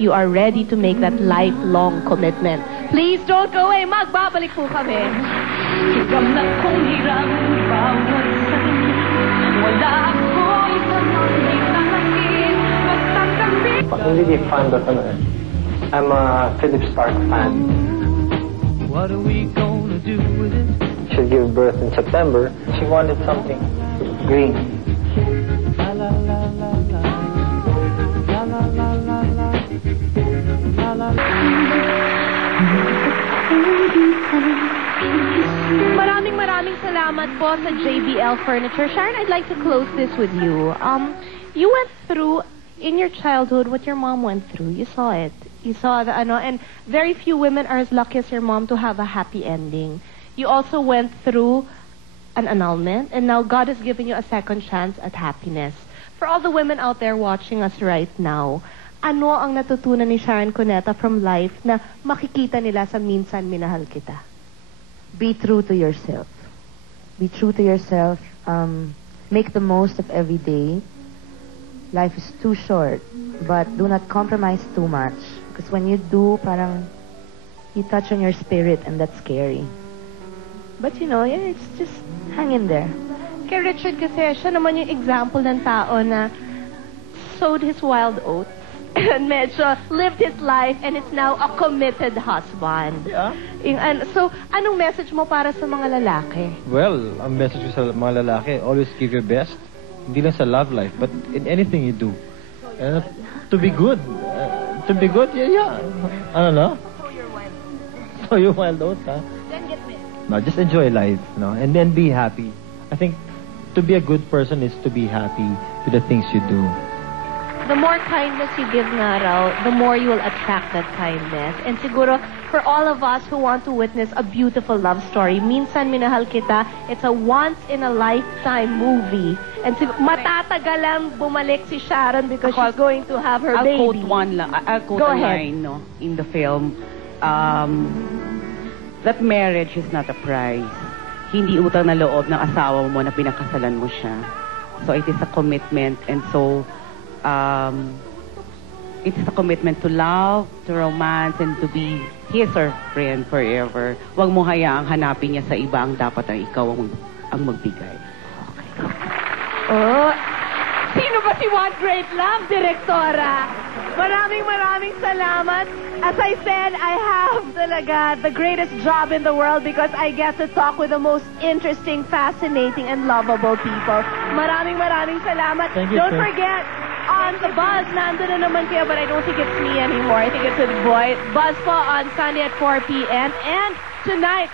you are ready to make that lifelong commitment. Please don't go away. Magbabalik po kami. Higam na kong hirang bawat sandali. Wala ako'y pamangkin na langit. Magtatampi. Hindi di fan, but I'm a Philip Stark fan. What are we gonna do with it? She gave birth in September. She wanted something green. La la la la la. La la la la la. La la la. Maraming salamat po sa JBL Furniture. Sharon, I'd like to close this with you. You went through in your childhood what your mom went through. You saw it. You saw the and very few women are as lucky as your mom to have a happy ending. You also went through an annulment, and now God has given you a second chance at happiness. For all the women out there watching us right now, ano ang natutunan ni Sharon Cuneta from life na makikita nila sa Minsan Minahal Kita? Be true to yourself. Be true to yourself. Make the most of every day. Life is too short, but do not compromise too much. Because when you do, parang you touch on your spirit, and that's scary. But you know, yeah, it's just hang in there. Kay Richard kasi, siya naman yung example ng tao na sowed his wild oats and medyo lived his life and is now a committed husband. Yeah. And so, anong message mo para sa mga lalaki? Well, ang message ko sa mga lalaki, always give your best. Hindi lang sa love life, but in anything you do. To be good. To be good, yeah. I don't know. So you're wild out, huh? Then get me. No, just enjoy life, no? And then be happy. I think to be a good person is to be happy with the things you do. The more kindness you give nga raw, the more you will attract that kindness. And siguro, for all of us who want to witness a beautiful love story, Minsan Minahal Kita, it's a once-in-a-lifetime movie. And matatagal lang bumalik si Sharon because she's going to have her baby. I'll quote a line, no, in the film. That marriage is not a prize. Hindi utang na loob ng asawa mo na pinakasalan mo siya. So it is a commitment, and so it is a commitment to love, to romance, and to be his or friend forever. Huwag mo hayaang hanapin niya sa iba ang dapat ang ikaw ang magbigay. Oh, sino ba si One Great Love, Direktora? Maraming salamat. As I said, I have talaga the greatest job in the world because I get to talk with the most interesting, fascinating, and lovable people. Maraming salamat. Thank you, Don't forget, on the Buzz, nandun na naman kayo, but I don't think it's me anymore. I think it's with Boy. Buzz po on Sunday at 4 p.m. And tonight,